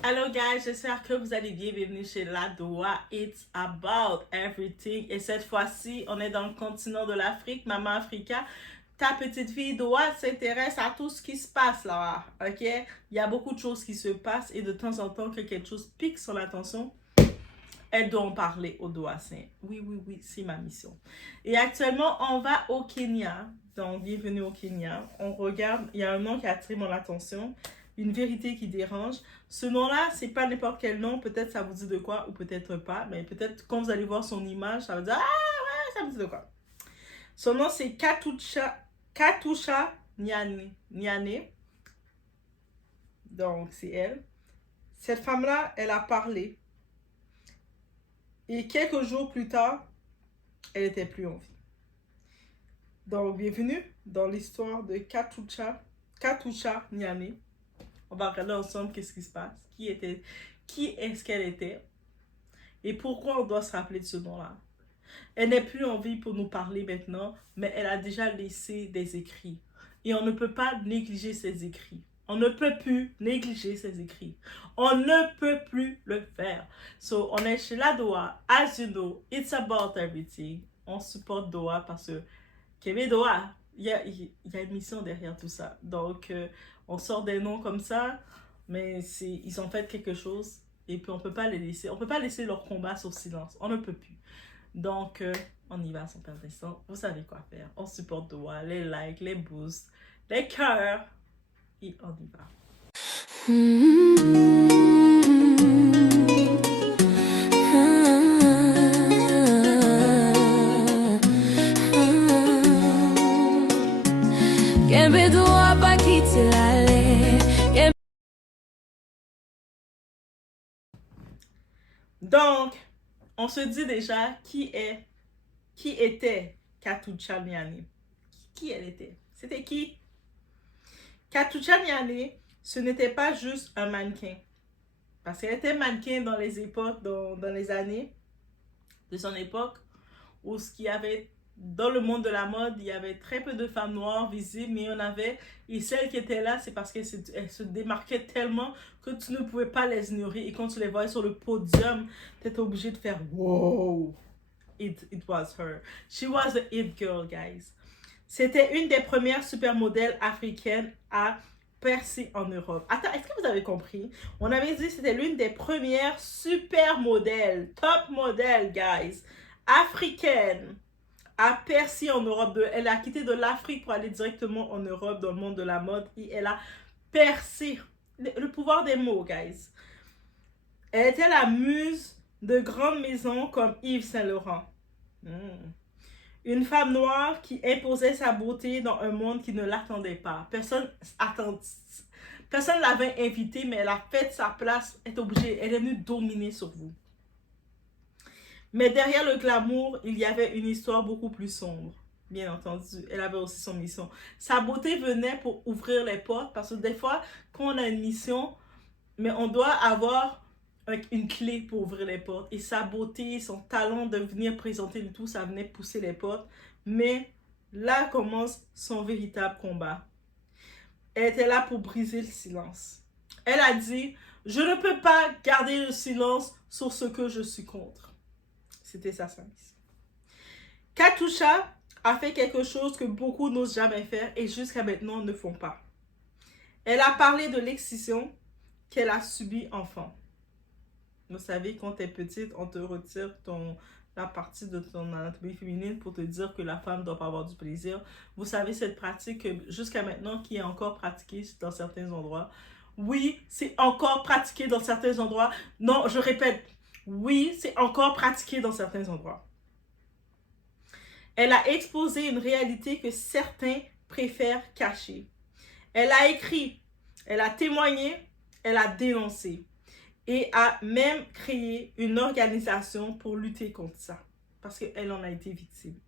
Hello guys, j'espère que vous allez bien. Bienvenue chez La Doha. It's about everything. Et cette fois-ci, on est dans le continent de l'Afrique. Maman Africa, ta petite fille Doha s'intéresse à tout ce qui se passe là-bas. Ok? Il y a beaucoup de choses qui se passent et de temps en temps que quelque chose pique son attention, elle doit en parler aux Dohaciens. Oui, oui, oui, c'est ma mission. Et actuellement, on va au Kenya. Donc, bienvenue au Kenya. On regarde, il y a un nom qui a attiré mon attention. Une vérité qui dérange. Ce nom-là, c'est pas n'importe quel nom. Peut-être ça vous dit de quoi ou peut-être pas. Mais peut-être quand vous allez voir son image, ça va dire ah ouais, ça vous dit de quoi. Son nom, c'est Katusha Nyane. Donc, c'est elle. Cette femme-là, elle a parlé. Et quelques jours plus tard, elle n'était plus en vie. Donc, bienvenue dans l'histoire de Katusha Nyane. On va regarder ensemble qu'est-ce qui se passe, qui est-ce qu'elle était et pourquoi on doit se rappeler de ce nom-là. Elle n'est plus en vie pour nous parler maintenant, mais elle a déjà laissé des écrits. Et on ne peut pas négliger ses écrits. On ne peut plus négliger ses écrits. On ne peut plus le faire. So, on est chez la Doha. As you know, it's about everything. On supporte Doha parce que Kevin Doha, il y a une mission derrière tout ça. Donc, on sort des noms comme ça, mais ils ont fait quelque chose et puis on peut pas les laisser. On peut pas laisser leur combat sur silence. On ne peut plus. Donc, on y va sans perdre de temps. Vous savez quoi faire. On supporte Doha, les likes, les boosts, les cœurs. Et on y va. Donc, on se dit déjà qui était Katusha Nyane. Qui elle était? C'était qui? Katusha Nyane, ce n'était pas juste un mannequin. Parce qu'elle était mannequin dans les époques, dans les années de son époque, où ce qu'il y avait dans le monde de la mode, il y avait très peu de femmes noires visibles, mais il y en avait. Et celles qui étaient là, c'est parce qu'elles se démarquaient tellement que tu ne pouvais pas les ignorer. Et quand tu les voyais sur le podium, tu étais obligé de faire wow. It was her. She was the it girl, guys. C'était une des premières supermodèles africaines à percer en Europe. Attends, est-ce que vous avez compris? On avait dit que c'était l'une des premières supermodèles, top modèles, guys, africaines à percer en Europe. Elle a quitté de l'Afrique pour aller directement en Europe dans le monde de la mode et elle a percé. Le pouvoir des mots, guys. Elle était la muse de grandes maisons comme Yves Saint Laurent. Une femme noire qui imposait sa beauté dans un monde qui ne l'attendait pas. Personne ne l'avait invitée, mais elle a fait sa place. Elle est obligée, elle est venue dominer sur vous. Mais derrière le glamour, il y avait une histoire beaucoup plus sombre. Bien entendu, elle avait aussi son mission. Sa beauté venait pour ouvrir les portes, parce que des fois, quand on a une mission, mais on doit avoir une clé pour ouvrir les portes. Et sa beauté, son talent de venir présenter le tout, ça venait pousser les portes. Mais là commence son véritable combat. Elle était là pour briser le silence. Elle a dit, je ne peux pas garder le silence sur ce que je suis contre. C'était sa mission. Katusha a fait quelque chose que beaucoup n'osent jamais faire et jusqu'à maintenant ne font pas. Elle a parlé de l'excision qu'elle a subie enfant. Vous savez, quand tu es petite, on te retire la partie de ton anatomie féminine pour te dire que la femme ne doit pas avoir du plaisir. Vous savez, cette pratique jusqu'à maintenant qui est encore pratiquée dans certains endroits. Oui, c'est encore pratiqué dans certains endroits. Non, je répète, oui, c'est encore pratiqué dans certains endroits. Elle a exposé une réalité que certains préfèrent cacher. Elle a écrit, elle a témoigné, elle a dénoncé et a même créé une organisation pour lutter contre ça parce qu'elle en a été victime.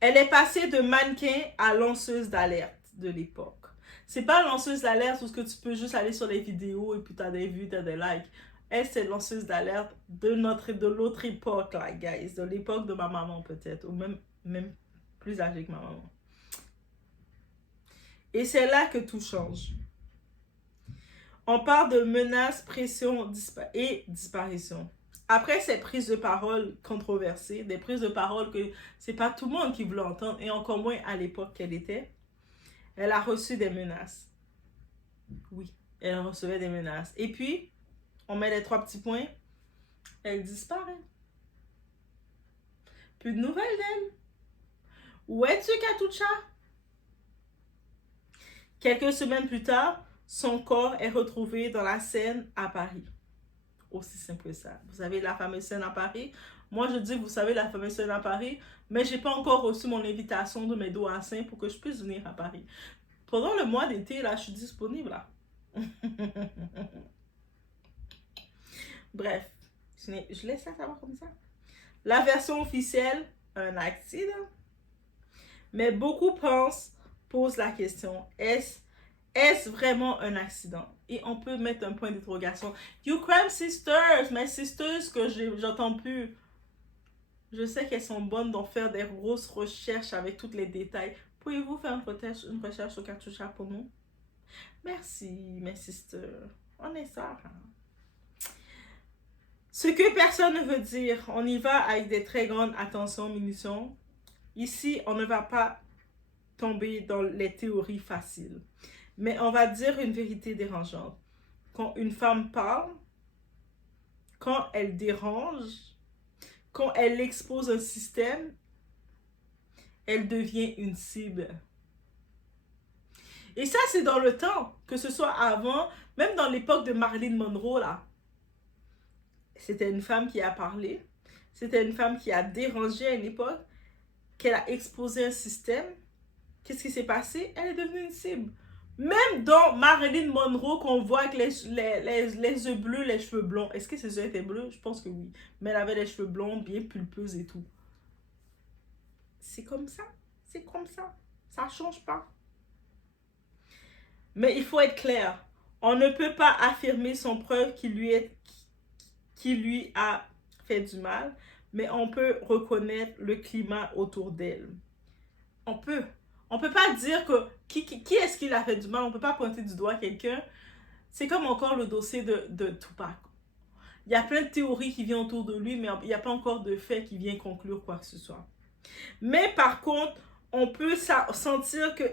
Elle est passée de mannequin à lanceuse d'alerte de l'époque. C'est pas lanceuse d'alerte où tu peux juste aller sur les vidéos et puis tu as des vues, tu as des likes. Elle, c'est lanceuse d'alerte de l'autre époque, là, guys. De l'époque de ma maman, peut-être. Ou même plus âgée que ma maman. Et c'est là que tout change. On parle de menaces, pression et disparition. Après ces prises de parole controversées, des prises de parole que c'est pas tout le monde qui voulait entendre, et encore moins à l'époque qu'elle était, elle a reçu des menaces. Oui, elle recevait des menaces. Et puis, on met les 3 petits points, elle disparaît. Plus de nouvelles d'elle. Où es-tu, Katucha? Quelques semaines plus tard, son corps est retrouvé dans la Seine à Paris. Aussi simple que ça. Vous savez la fameuse Seine à Paris? Moi, je dis, vous savez la fameuse Seine à Paris, mais j'ai pas encore reçu mon invitation de mes Douassins pour que je puisse venir à Paris. Pendant le mois d'été, là, je suis disponible, là. Bref, je laisse ça savoir comme ça. La version officielle, un accident. Mais beaucoup posent la question, est-ce vraiment un accident? Et on peut mettre un point d'interrogation. You crime sisters, mes sisters que j'entends plus. Je sais qu'elles sont bonnes d'en faire des grosses recherches avec tous les détails. Pouvez-vous faire une recherche sur Katucha pour nous? Merci, mes sisters. On est ça. Ce que personne ne veut dire, on y va avec des très grandes attentions, munitions. Ici, on ne va pas tomber dans les théories faciles. Mais on va dire une vérité dérangeante. Quand une femme parle, quand elle dérange, quand elle expose un système, elle devient une cible. Et ça, c'est dans le temps, que ce soit avant, même dans l'époque de Marilyn Monroe, là. C'était une femme qui a parlé, c'était une femme qui a dérangé à une époque, qu'elle a exposé un système. Qu'est-ce qui s'est passé? Elle est devenue une cible. Même dans Marilyn Monroe, qu'on voit avec les yeux bleus, les cheveux blonds. Est-ce que ses yeux étaient bleus? Je pense que oui. Mais elle avait les cheveux blonds, bien pulpeuses et tout. C'est comme ça. C'est comme ça. Ça ne change pas. Mais il faut être clair. On ne peut pas affirmer sans preuve qui lui a fait du mal, mais on peut reconnaître le climat autour d'elle. On peut. On peut pas dire que qui est-ce qui l'a fait du mal. On peut pas pointer du doigt quelqu'un. C'est comme encore le dossier de Tupac. Il y a plein de théories qui viennent autour de lui, mais il n'y a pas encore de faits qui viennent conclure quoi que ce soit. Mais par contre, on peut sentir que,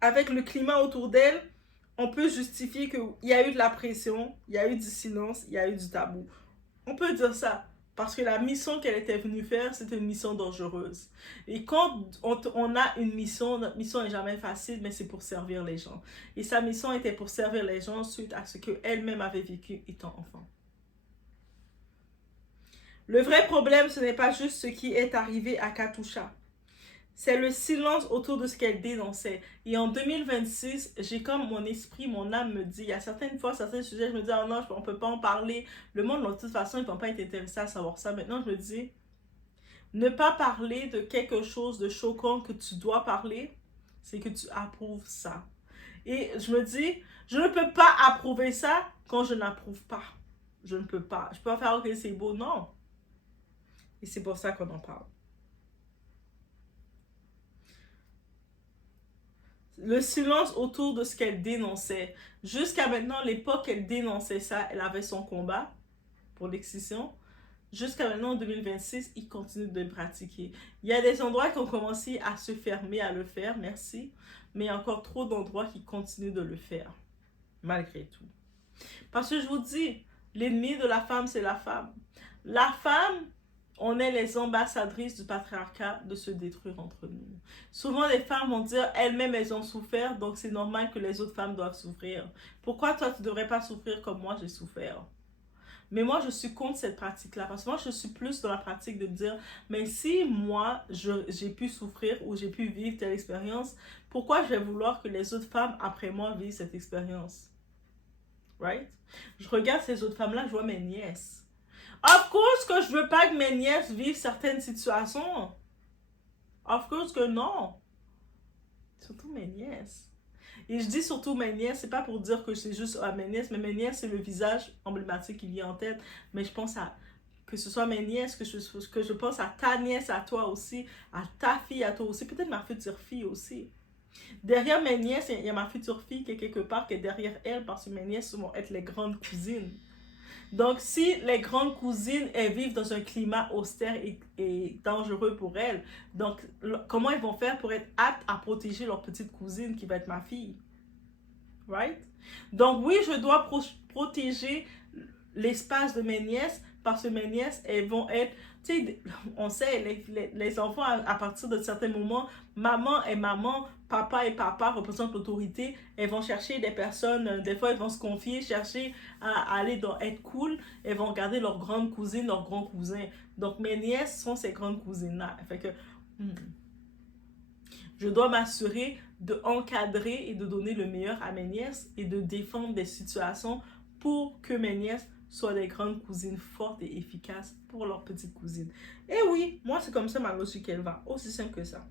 avec le climat autour d'elle, on peut justifier qu'il y a eu de la pression, il y a eu du silence, il y a eu du tabou. On peut dire ça. Parce que la mission qu'elle était venue faire, c'était une mission dangereuse. Et quand on a une mission, notre mission n'est jamais facile, mais c'est pour servir les gens. Et sa mission était pour servir les gens suite à ce qu'elle-même avait vécu étant enfant. Le vrai problème, ce n'est pas juste ce qui est arrivé à Katucha. C'est le silence autour de ce qu'elle dénonçait. Et en 2026, j'ai comme mon esprit, mon âme me dit, il y a certaines fois, certains sujets, je me dis, oh non, on ne peut pas en parler. Le monde, de toute façon, ils ne vont pas être intéressés à savoir ça. Maintenant, je me dis, ne pas parler de quelque chose de choquant que tu dois parler, c'est que tu approuves ça. Et je me dis, je ne peux pas approuver ça quand je n'approuve pas. Je ne peux pas. Je peux pas faire, ok, c'est beau, non. Et c'est pour ça qu'on en parle. Le silence autour de ce qu'elle dénonçait. Jusqu'à maintenant, l'époque qu'elle dénonçait ça, elle avait son combat pour l'excision. Jusqu'à maintenant, en 2026, il continue de le pratiquer. Il y a des endroits qui ont commencé à se fermer à le faire, merci. Mais il y a encore trop d'endroits qui continuent de le faire, malgré tout. Parce que je vous dis, l'ennemi de la femme, c'est la femme. La femme, on est les ambassadrices du patriarcat de se détruire entre nous. Souvent, les femmes vont dire elles-mêmes, elles ont souffert, donc c'est normal que les autres femmes doivent souffrir. Pourquoi toi, tu ne devrais pas souffrir comme moi, j'ai souffert? Mais moi, je suis contre cette pratique-là. Parce que moi, je suis plus dans la pratique de dire, mais si moi, j'ai pu souffrir ou j'ai pu vivre telle expérience, pourquoi je vais vouloir que les autres femmes après moi vivent cette expérience? Right? Je regarde ces autres femmes-là, je vois mes nièces. Of course que je veux pas que mes nièces vivent certaines situations. Of course que non. Surtout mes nièces. Et je dis surtout mes nièces, c'est pas pour dire que c'est juste à mes nièces, mais mes nièces, c'est le visage emblématique qui vient en tête. Mais je pense à que ce soit mes nièces, que je pense à ta nièce, à toi aussi, à ta fille, à toi aussi, peut-être ma future fille aussi. Derrière mes nièces, il y a ma future fille qui est quelque part, qui est derrière elle, parce que mes nièces vont être les grandes cousines. Donc, si les grandes cousines, elles vivent dans un climat austère et dangereux pour elles, donc, comment elles vont faire pour être aptes à protéger leur petite cousine qui va être ma fille? Right? Donc, oui, je dois protéger l'espace de mes nièces parce que mes nièces, elles vont être, tu sais, on sait, les enfants, à partir de certains moments, maman est maman, papa et papa représentent l'autorité. Elles vont chercher des personnes, des fois, elles vont se confier, chercher à aller dans être cool. Elles vont regarder leurs grandes cousines, leurs grands cousins. Donc, mes nièces sont ces grandes cousines-là. Fait que, je dois m'assurer de encadrer et de donner le meilleur à mes nièces et de défendre des situations pour que mes nièces soient des grandes cousines fortes et efficaces pour leurs petites cousines. Et oui, moi c'est comme ça ma logique elle va. Aussi simple que ça.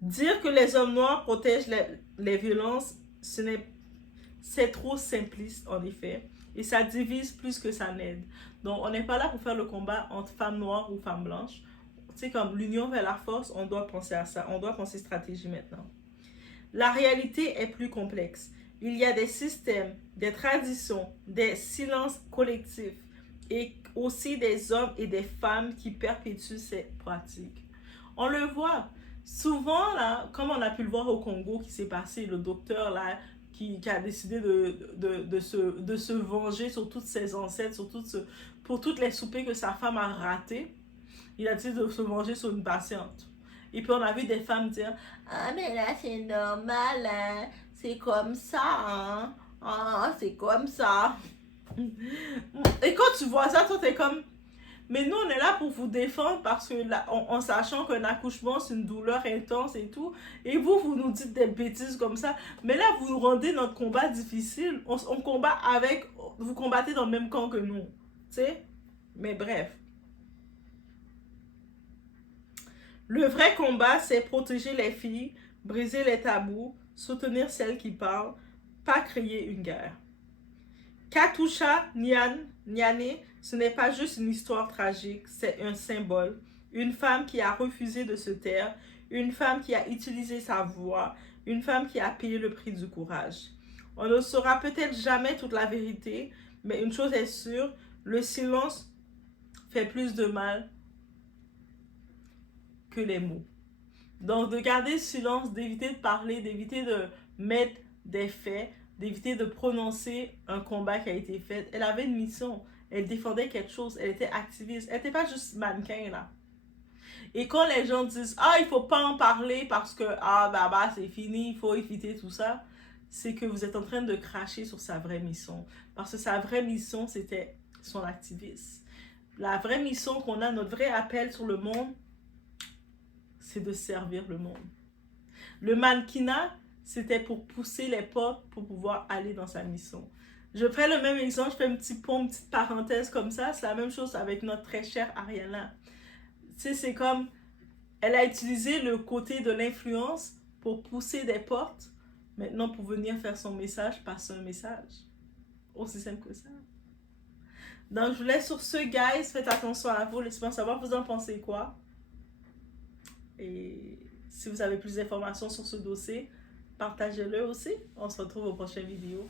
Dire que les hommes noirs protègent les violences, c'est trop simpliste en effet. Et ça divise plus que ça n'aide. Donc on n'est pas là pour faire le combat entre femmes noires ou femmes blanches. C'est comme l'union vers la force, on doit penser à ça. On doit penser stratégie maintenant. La réalité est plus complexe. Il y a des systèmes, des traditions, des silences collectifs et aussi des hommes et des femmes qui perpétuent ces pratiques. On le voit souvent, là, comme on a pu le voir au Congo qui s'est passé, le docteur là, qui a décidé de se venger sur toutes ses ancêtres, pour toutes les soupers que sa femme a ratées. Il a décidé de se venger sur une patiente. Et puis on a vu des femmes dire ah mais là c'est normal, hein? C'est comme ça, hein? Ah, c'est comme ça. Et quand tu vois ça, toi t'es comme mais nous on est là pour vous défendre parce que là, en sachant qu'un accouchement c'est une douleur intense et tout. Et vous nous dites des bêtises comme ça. Mais là vous nous rendez notre combat difficile. On combat avec, vous combattez dans le même camp que nous. Tu sais? Mais bref. Le vrai combat, c'est protéger les filles, briser les tabous, soutenir celles qui parlent, pas créer une guerre. Katusha Nyane, ce n'est pas juste une histoire tragique, c'est un symbole. Une femme qui a refusé de se taire, une femme qui a utilisé sa voix, une femme qui a payé le prix du courage. On ne saura peut-être jamais toute la vérité, mais une chose est sûre, le silence fait plus de mal que les mots. Donc, de garder le silence, d'éviter de parler, d'éviter de mettre des faits, d'éviter de prononcer un combat qui a été fait. Elle avait une mission. Elle défendait quelque chose. Elle était activiste. Elle n'était pas juste mannequin, là. Et quand les gens disent, ah, il faut pas en parler parce que, ah, bah, c'est fini, il faut éviter tout ça, c'est que vous êtes en train de cracher sur sa vraie mission. Parce que sa vraie mission, c'était son activisme. La vraie mission qu'on a, notre vrai appel sur le monde, c'est de servir le monde. Le mannequinat, c'était pour pousser les portes pour pouvoir aller dans sa mission. Je fais le même exemple, je fais un petit pont, une petite parenthèse comme ça. C'est la même chose avec notre très chère Ariana. Tu sais, c'est comme, elle a utilisé le côté de l'influence pour pousser des portes. Maintenant, pour venir faire son message, passer un message. Aussi simple que ça. Donc, je vous laisse sur ce, guys. Faites attention à vous. Laissez-moi savoir, vous en pensez quoi. Et si vous avez plus d'informations sur ce dossier, partagez-le aussi. On se retrouve aux prochaines vidéos.